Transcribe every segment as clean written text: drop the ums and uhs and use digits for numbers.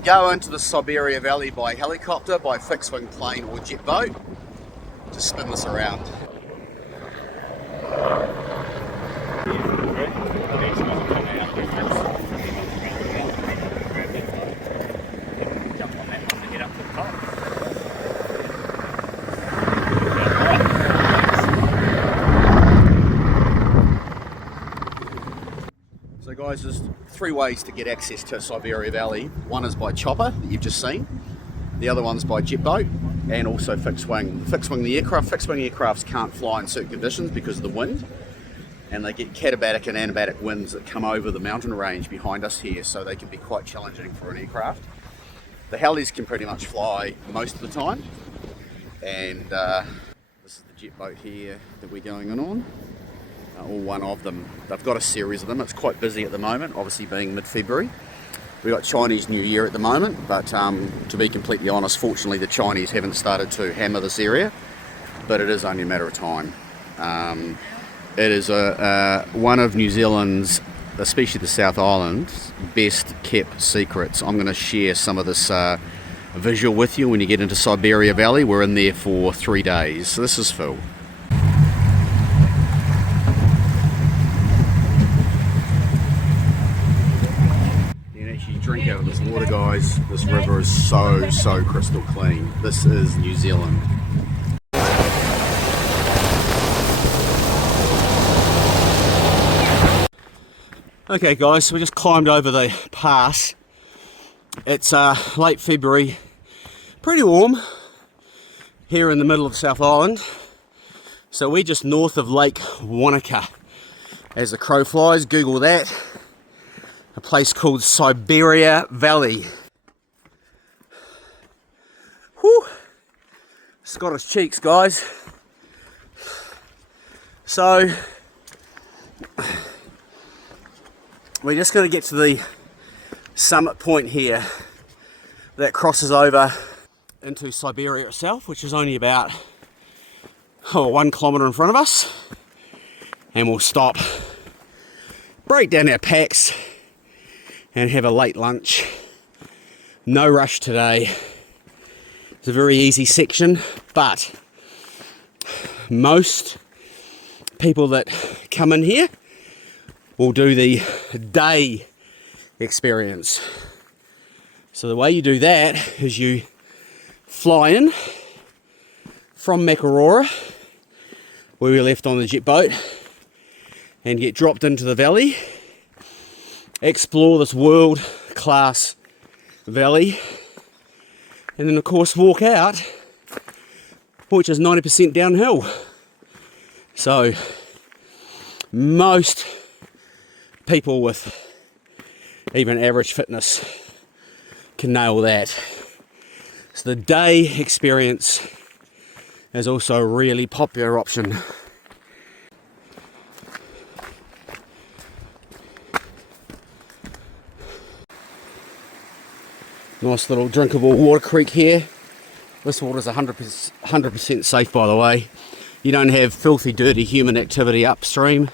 go into the Siberia Valley by helicopter, by fixed wing plane or jet boat. Just spin this around. So guys, there's three ways to get access to Siberia Valley. One is by chopper that you've just seen. The other one's by jet boat and also fixed wing. Fixed wing the aircraft. Fixed wing aircrafts can't fly in certain conditions because of the wind, and they get katabatic and anabatic winds that come over the mountain range behind us here, so they can be quite challenging for an aircraft. The helis can pretty much fly most of the time, and this is the jet boat here that we're going on. Or one of them. They've got a series of them. It's quite busy at the moment, obviously being mid-February. We've got Chinese New Year at the moment, but to be completely honest, fortunately the Chinese haven't started to hammer this area, but it is only a matter of time. It is one of New Zealand's, especially the South Island's, best kept secrets. I'm going to share some of this visual with you when you get into Siberia Valley. We're in there for 3 days. So this is Phil. Drink out of this water, guys. This river is so crystal clean. This is New Zealand. Okay guys, so we just climbed over the pass. It's late February, pretty warm here in the middle of South Island. So we're just north of Lake Wanaka. As the crow flies, Google that. A place called Siberia Valley. Whew. Scottish cheeks, guys. So we're just going to get to the summit point here that crosses over into Siberia itself, which is only about 1 kilometre in front of us, and we'll stop, break down our packs and have a late lunch. No rush today. It's a very easy section, but most people that come in here will do the day experience. So the way you do that is you fly in from Makarora, where we left on the jet boat, and get dropped into the valley, explore this world-class valley, and then of course walk out, which is 90% downhill. So most people with even average fitness can nail that. So the day experience is also a really popular option. Nice little drinkable water creek here. This water is 100% safe, by the way. You don't have filthy, dirty human activity upstream,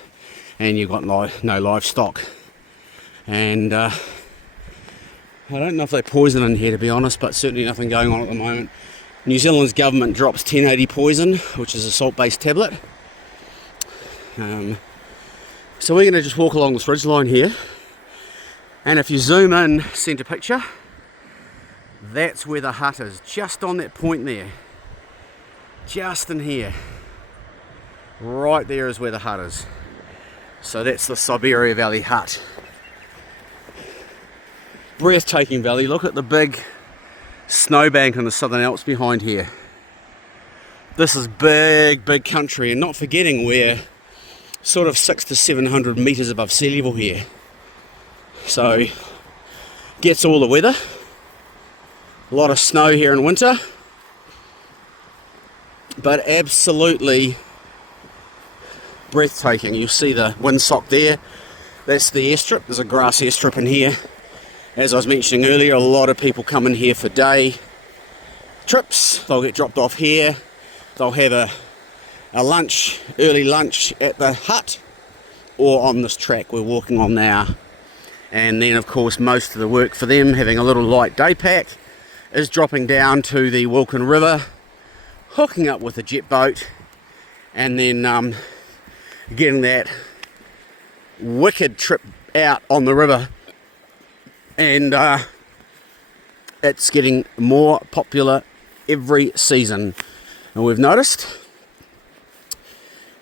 and you've got no livestock. And I don't know if they poison in here, to be honest, but certainly nothing going on at the moment. New Zealand's government drops 1080 poison, which is a salt-based tablet. So we're going to just walk along this ridgeline here, and if you zoom in centre picture, that's where the hut is, just on that point there, just in here, right there is where the hut is. So that's the Siberia Valley hut. Breathtaking valley. Look at the big snowbank in the Southern Alps behind here. This is big country, and not forgetting we're sort of 600 to 700 meters above sea level here, so gets all the weather. A lot of snow here in winter, but absolutely breathtaking. You'll see the windsock there. That's the airstrip. There's a grass airstrip in here. As I was mentioning earlier, a lot of people come in here for day trips. They'll get dropped off here. They'll have a lunch, early lunch at the hut, or on this track we're walking on now. And then of course most of the work for them, having a little light day pack, is dropping down to the Wilkin River, hooking up with a jet boat, and then getting that wicked trip out on the river. And it's getting more popular every season, and we've noticed,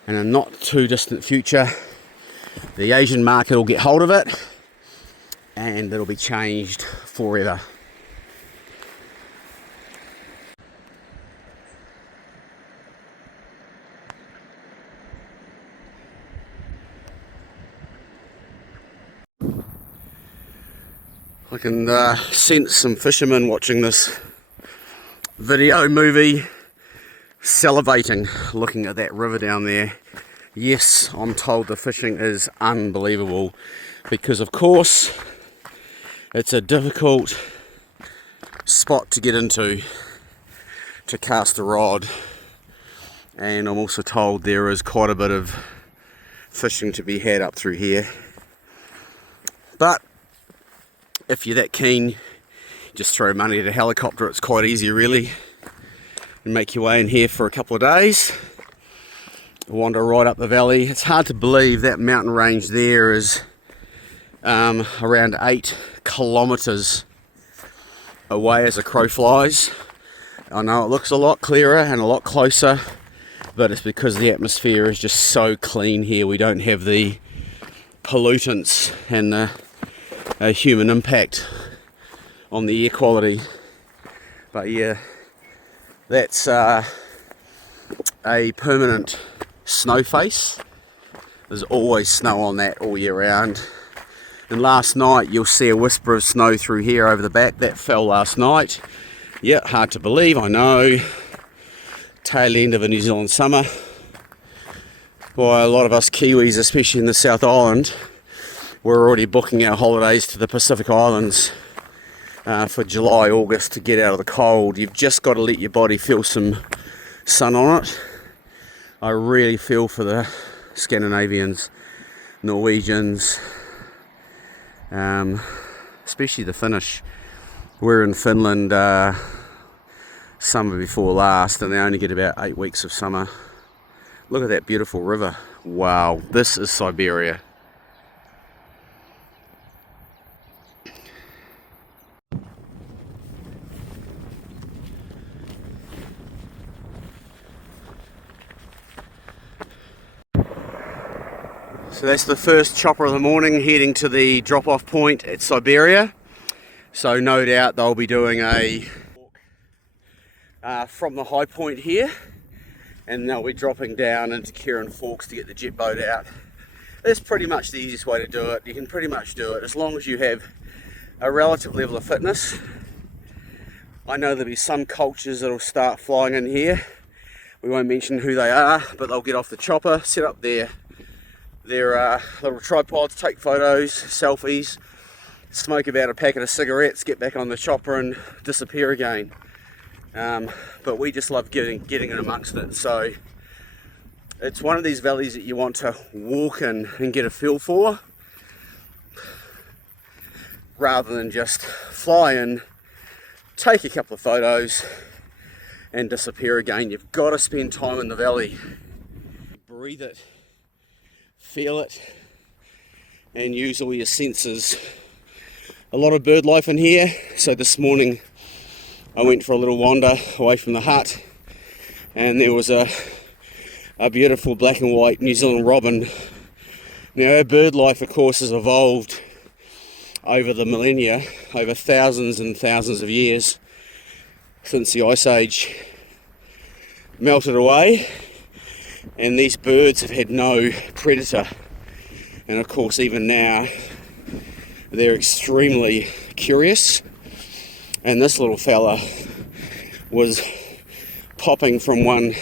in a not too distant future, the Asian market will get hold of it and it'll be changed forever. I can sense some fishermen watching this video movie salivating, looking at that river down there. Yes, I'm told the fishing is unbelievable, because of course it's a difficult spot to get into to cast a rod, and I'm also told there is quite a bit of fishing to be had up through here. But if you're that keen, just throw money at a helicopter. It's quite easy really, and make your way in here for a couple of days, wander right up the valley. It's hard to believe that mountain range there is around 8 kilometers away as a crow flies. I know it looks a lot clearer and a lot closer, but it's because the atmosphere is just so clean here. We don't have the pollutants and the human impact on the air quality. But yeah, that's a permanent snow face. There's always snow on that all year round. And last night you'll see a whisper of snow through here over the back. That fell last night. Yeah, hard to believe, I know. Tail end of a New Zealand summer. Why a lot of us Kiwis, especially in the South Island, we're already booking our holidays to the Pacific Islands for July, August, to get out of the cold. You've just got to let your body feel some sun on it. I really feel for the Scandinavians, Norwegians, especially the Finnish. We're in Finland summer before last, and they only get about 8 weeks of summer. Look at that beautiful river. Wow, this is Siberia. So that's the first chopper of the morning, heading to the drop-off point at Siberia. So no doubt they'll be doing a walk from the high point here, and they'll be dropping down into Kieran Forks to get the jet boat out. That's pretty much the easiest way to do it. You can pretty much do it as long as you have a relative level of fitness. I know there'll be some cultures that'll start flying in here. We won't mention who they are, but they'll get off the chopper, set up their little tripods, take photos, selfies, smoke about a packet of cigarettes, get back on the chopper and disappear again. But we just love getting in amongst it. So it's one of these valleys that you want to walk in and get a feel for, rather than just fly in, take a couple of photos and disappear again. You've got to spend time in the valley, breathe it, feel it, and use all your senses. A lot of bird life in here. So this morning I went for a little wander away from the hut, and there was a beautiful black and white New Zealand robin. Now our bird life of course has evolved over the millennia, over thousands and thousands of years, since the Ice Age melted away, and these birds have had no predator. And of course even now they're extremely curious, and this little fella was popping from one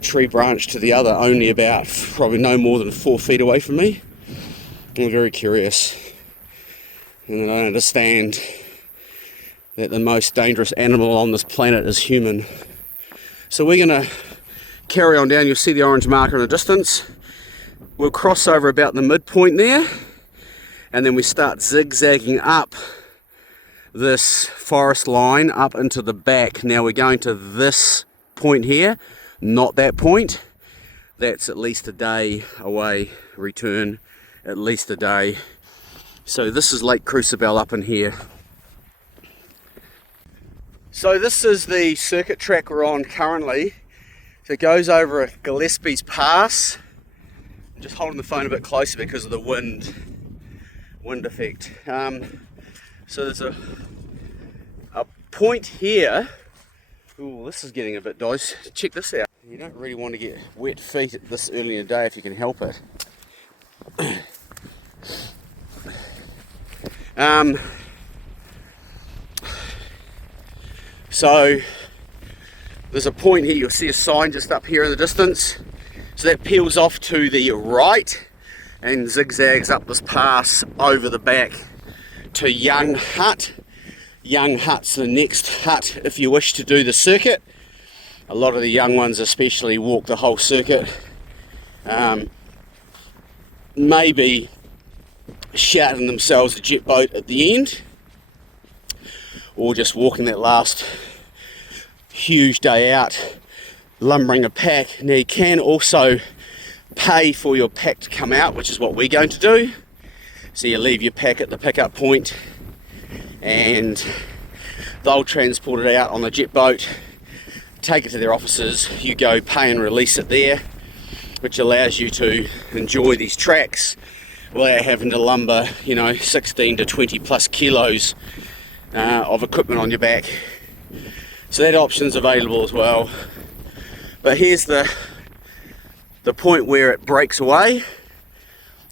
tree branch to the other, only about probably no more than 4 feet away from me. I'm very curious, and I understand that the most dangerous animal on this planet is human. So we're going to carry on down. You'll see the orange marker in the distance. We'll cross over about the midpoint there, and then we start zigzagging up this forest line up into the back. Now we're going to this point here, not that point. That's at least a day away, return at least a day. So this is Lake Crucible up in here. So this is the circuit track we're on currently. So it goes over a Gillespie's Pass. I'm just holding the phone a bit closer because of the wind effect. So there's a point here. Ooh, this is getting a bit dicey. Check this out. You don't really want to get wet feet at this early in the day if you can help it. So there's a point here, you'll see a sign just up here in the distance. So that peels off to the right and zigzags up this pass over the back to Young Hut. Young Hut's the next hut if you wish to do the circuit. A lot of the young ones especially walk the whole circuit. Maybe shouting themselves a jet boat at the end, or just walking that last huge day out, lumbering a pack. Now you can also pay for your pack to come out, which is what we're going to do. So you leave your pack at the pickup point and they'll transport it out on the jet boat, take it to their offices, you go pay and release it there, which allows you to enjoy these tracks without having to lumber, 16 to 20 plus kilos of equipment on your back. So that option's available as well. But here's the point where it breaks away.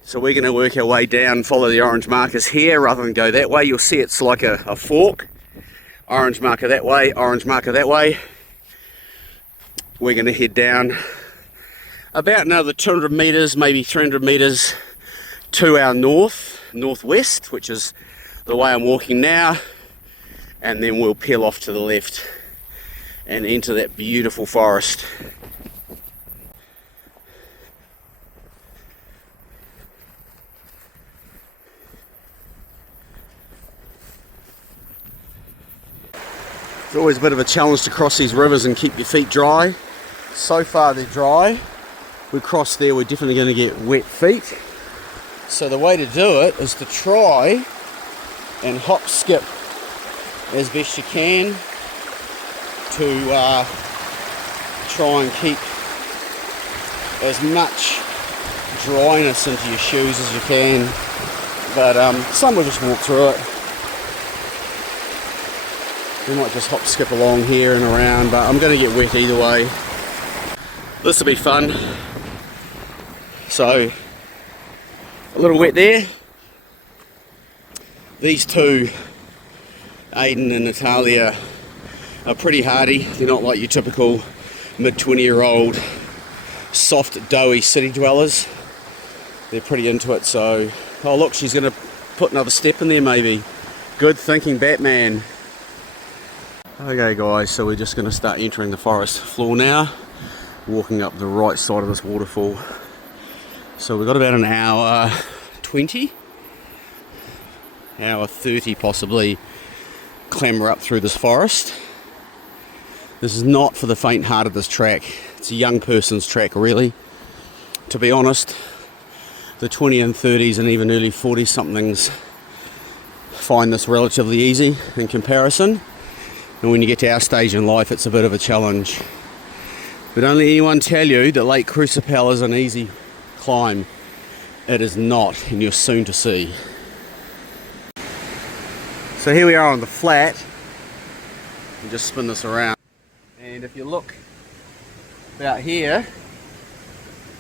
So we're going to work our way down, follow the orange markers here rather than go that way. You'll see it's like a fork. Orange marker that way, orange marker that way. We're going to head down about another 200 meters, maybe 300 meters to our northwest, which is the way I'm walking now, and then we'll peel off to the left and enter that beautiful forest. It's always a bit of a challenge to cross these rivers and keep your feet dry. So far they're dry. We cross there, we're definitely going to get wet feet. So the way to do it is to try and hop skip as best you can to try and keep as much dryness into your shoes as you can. But some will just walk through it. We might just hop skip along here and around, but I'm going to get wet either way. This will be fun. So, a little wet there. These two, Aiden and Natalia, are pretty hardy. They're not like your typical mid-20-year-old soft, doughy city dwellers. They're pretty into it, so... Oh look, she's going to put another step in there maybe. Good thinking, Batman. Okay guys, so we're just going to start entering the forest floor now, walking up the right side of this waterfall. So we've got about an hour 20, hour 30 possibly, clamber up through this forest. This is not for the faint-hearted, this track. It's a young person's track really. To be honest, the 20 and 30s and even early 40 somethings find this relatively easy in comparison. And when you get to our stage in life, it's a bit of a challenge. But don't let anyone tell you that Lake Crucible is an easy climb. It is not, and you're soon to see. So here we are on the flat. And just spin this around. And if you look about here,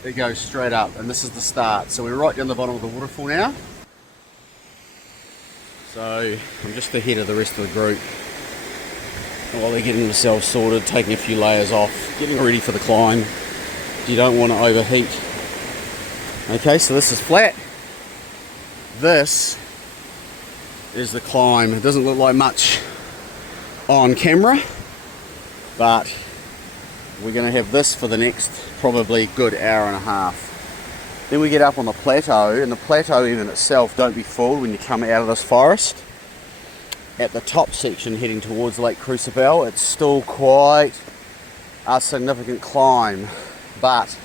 it goes straight up, and this is the start. So we're right down the bottom of the waterfall now. So I'm just ahead of the rest of the group. While they're getting themselves sorted, taking a few layers off, getting ready for the climb. You don't want to overheat. Okay, so this is flat. This is the climb. It doesn't look like much on camera, but we're going to have this for the next probably good hour and a half. Then we get up on the plateau, and the plateau even itself, don't be fooled when you come out of this forest. At the top section heading towards Lake Crucible, it's still quite a significant climb, but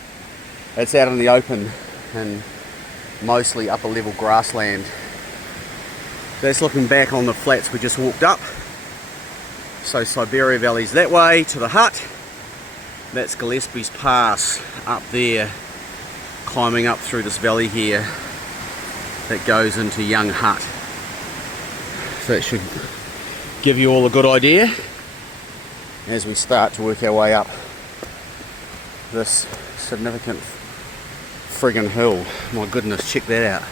it's out in the open and mostly upper level grassland. That's looking back on the flats we just walked up. So Siberia Valley's that way to the hut. That's Gillespie's Pass up there, climbing up through this valley here that goes into Young Hut. So that should give you all a good idea as we start to work our way up this significant friggin' hill. My goodness, check that out.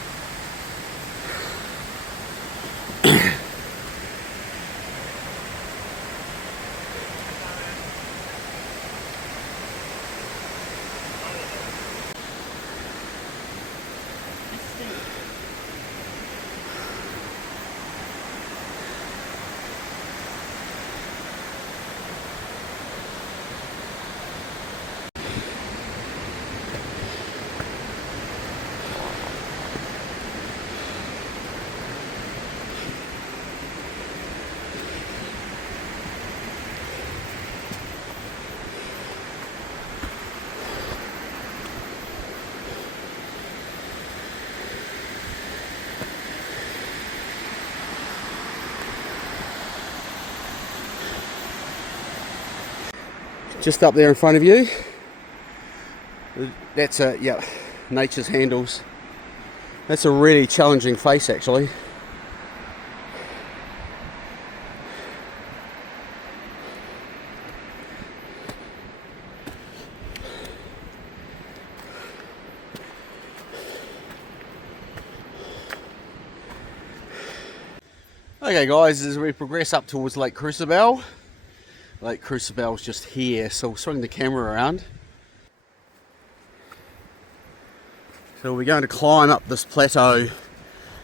Just up there in front of you, that's Nature's Handles. That's a really challenging face actually. Okay guys, as we progress up towards Lake Crucible, Lake Crucible's just here, so we'll swing the camera around. So we're going to climb up this plateau.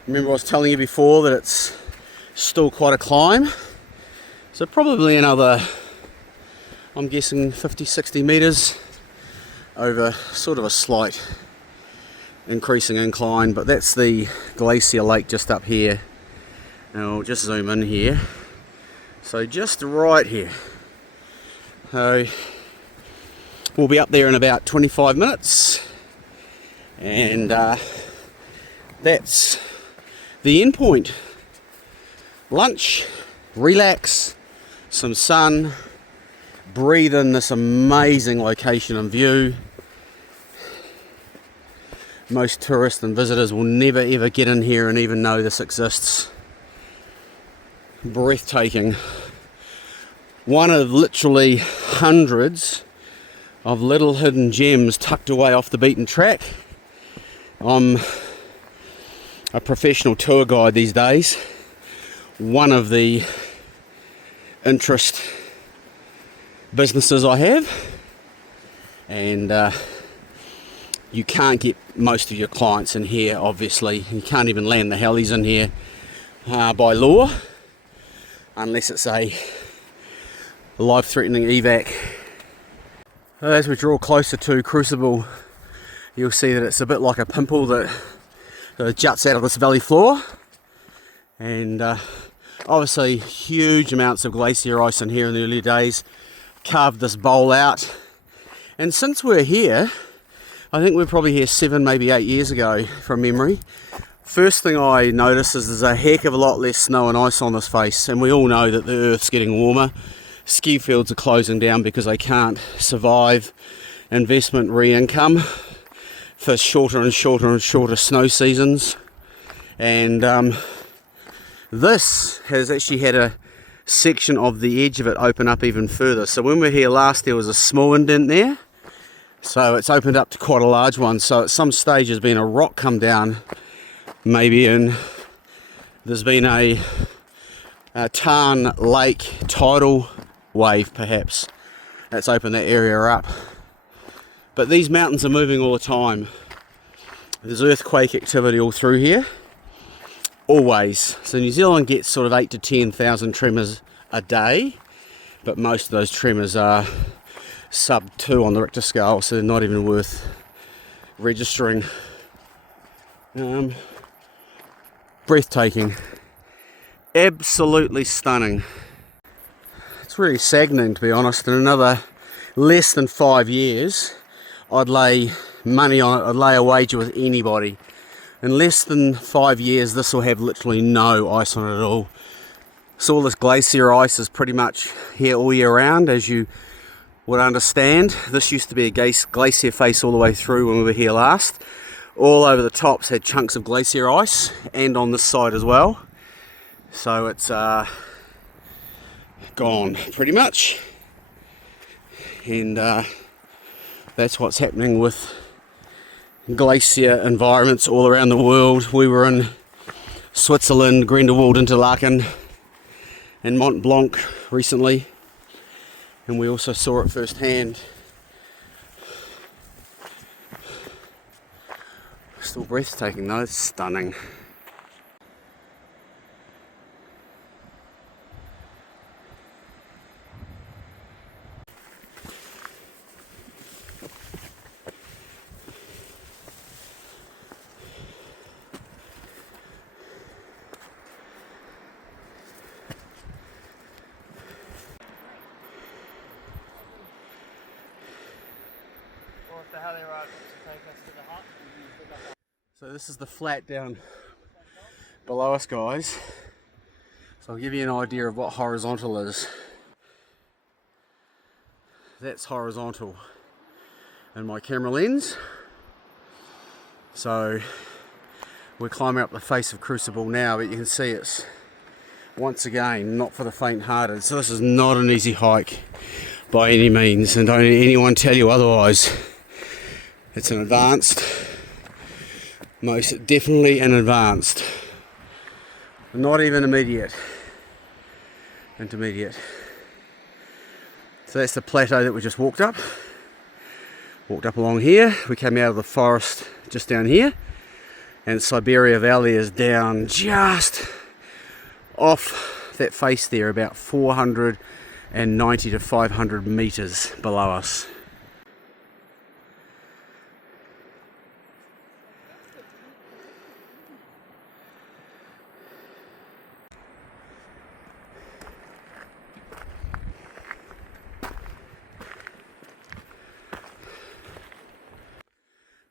Remember I was telling you before that it's still quite a climb. So probably another, I'm guessing 50-60 metres over sort of a slight increasing incline, but that's the glacier lake just up here. And I'll just zoom in here. So just right here. So we'll be up there in about 25 minutes, and that's the end point. Lunch, relax, some sun, breathe in this amazing location and view. Most tourists and visitors will never ever get in here and even know this exists. Breathtaking. One of literally hundreds of little hidden gems tucked away off the beaten track. I'm a professional tour guide these days. One of the interest businesses I have, and you can't get most of your clients in here, obviously. You can't even land the helis in here by law, unless it's a life-threatening evac. As we draw closer to Crucible, you'll see that it's a bit like a pimple that juts out of this valley floor, and obviously huge amounts of glacier ice in here in the early days carved this bowl out. And since we're here, I think we're probably here 7, maybe 8 years ago from memory, first thing I notice is there's a heck of a lot less snow and ice on this face, and we all know that the Earth's getting warmer. Ski fields are closing down because they can't survive investment re-income for shorter and shorter and shorter snow seasons. And this has actually had a section of the edge of it open up even further. So when we were here last, there was a small indent there. So it's opened up to quite a large one. So at some stage there's been a rock come down, maybe, and there's been a Tarn Lake tidal wave perhaps that's opened that area up. But these mountains are moving all the time. There's earthquake activity all through here, always. So New Zealand gets sort of 8 to 10,000 tremors a day, but most of those tremors are sub 2 on the Richter scale, so they're not even worth registering. Breathtaking. Absolutely stunning. It's really saddening, to be honest. In another less than 5 years, I'd lay money on it, I'd lay a wager with anybody. In less than 5 years, this will have literally no ice on it at all. So all this glacier ice is pretty much here all year round, as you would understand. This used to be a glacier face all the way through when we were here last. All over the tops had chunks of glacier ice, and on this side as well. So it's gone pretty much, and that's what's happening with glacier environments all around the world. We were in Switzerland, Grindelwald, Interlaken and Mont Blanc recently, and we also saw it firsthand. Still breathtaking though, it's stunning. So this is the flat down below us, guys. So I'll give you an idea of what horizontal is. That's horizontal in my camera lens. So we're climbing up the face of Crucible now, but you can see it's, once again, not for the faint-hearted. So this is not an easy hike by any means, and don't anyone tell you otherwise. It's an advanced, most definitely an advanced, not even immediate, intermediate. So that's the plateau that we just walked up along here. We came out of the forest just down here, and Siberia Valley is down just off that face there, about 490 to 500 meters below us.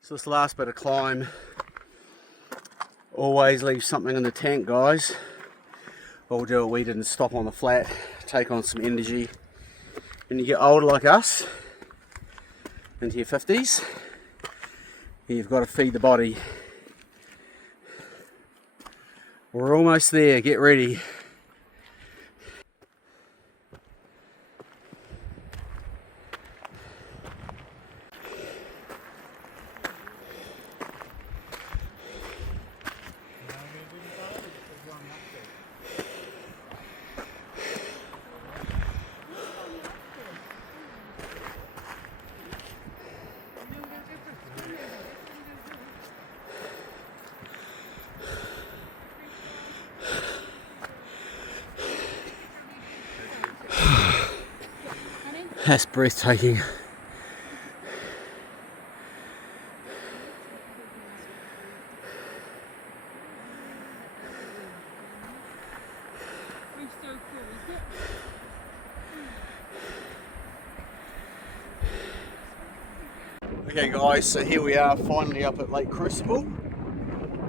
So this last bit of climb, always leave something in the tank, guys. We'll do what we did and stop on the flat, take on some energy. When you get older like us, into your 50s, you've got to feed the body. We're almost there, get ready. That's breathtaking. Okay guys, so here we are finally up at Lake Crucible,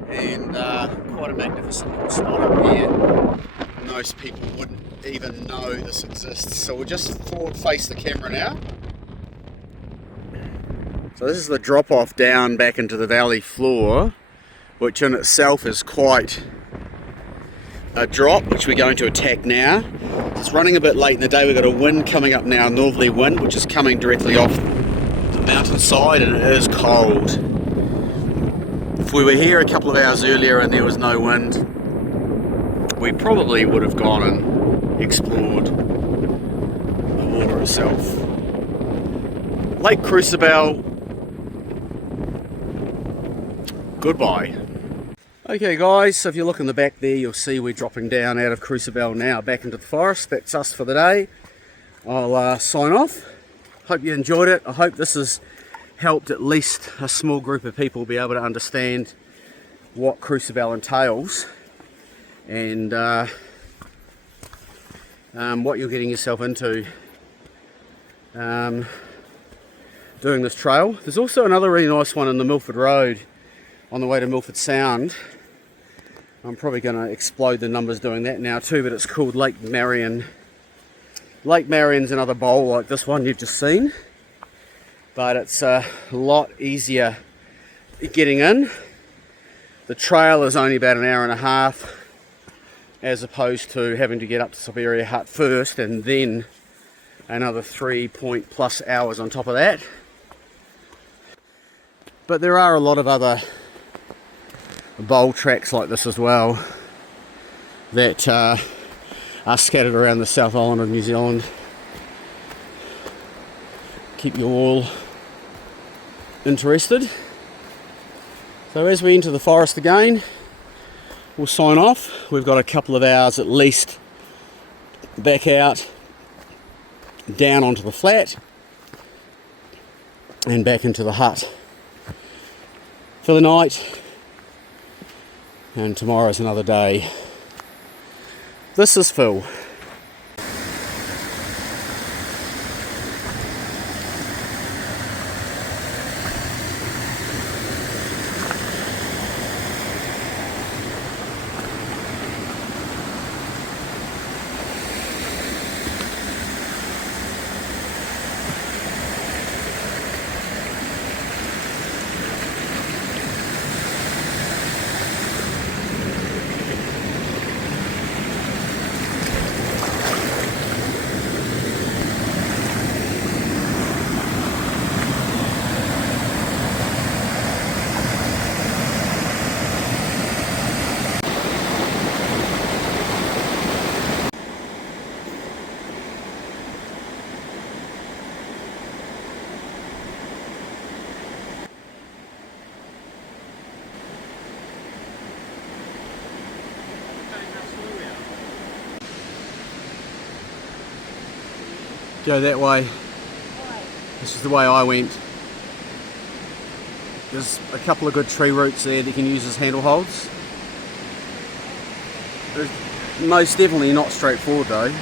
and quite a magnificent little spot up here. Most people wouldn't even know this exists. So we'll just forward face the camera now. So this is the drop off down back into the valley floor, which in itself is quite a drop, which we're going to attack now. It's running a bit late in the day. We've got a wind coming up now, a northerly wind, which is coming directly off the mountainside, and it is cold. If we were here a couple of hours earlier and there was no wind, we probably would have gone and explored the water itself. Lake Crucible, goodbye. Okay guys, so if you look in the back there, you'll see we're dropping down out of Crucible now, back into the forest. That's us for the day. I'll sign off. Hope you enjoyed it. I hope this has helped at least a small group of people be able to understand what Crucible entails and what you're getting yourself into doing this trail. There's also another really nice one in the Milford Road on the way to Milford Sound. I'm probably going to explode the numbers doing that now too, but it's called Lake Marion. Lake Marion's another bowl like this one you've just seen, but it's a lot easier getting in. The trail is only about an hour and a half, as opposed to having to get up to Siberia Hut first and then another 3+ hours on top of that. But there are a lot of other bowl tracks like this as well that are scattered around the South Island of New Zealand. Keep you all interested. So as we enter the forest again, we'll sign off. We've got a couple of hours at least back out, down onto the flat and back into the hut for the night, and tomorrow's another day. This is Phil. Go that way. This is the way I went. There's a couple of good tree roots there that you can use as handle holds. It's most definitely not straightforward though.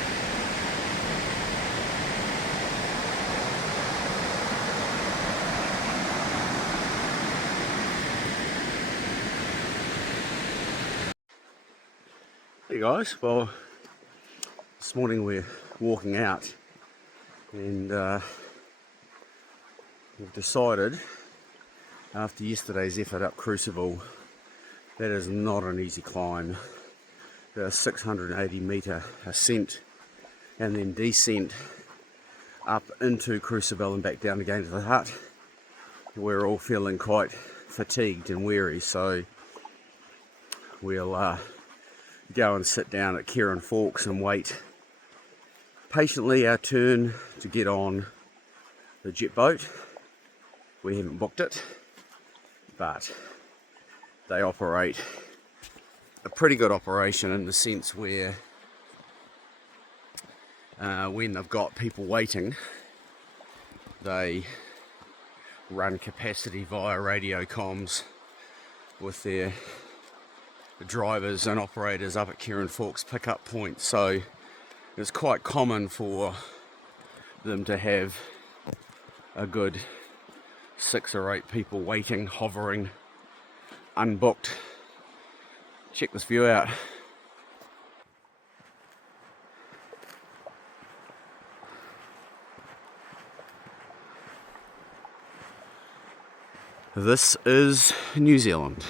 Hey guys, well this morning we're walking out and we've decided after yesterday's effort up Crucible that is not an easy climb. The 680 metre ascent and then descent up into Crucible and back down again to the hut. We're all feeling quite fatigued and weary, so we'll go and sit down at Kieran Forks and wait patiently our turn to get on the jet boat. We haven't booked it, but they operate a pretty good operation in the sense where when they've got people waiting, they run capacity via radio comms with their drivers and operators up at Kieran Forks pickup point. So it's quite common for them to have a good 6 or 8 people waiting, hovering, unbooked. Check this view out. This is New Zealand.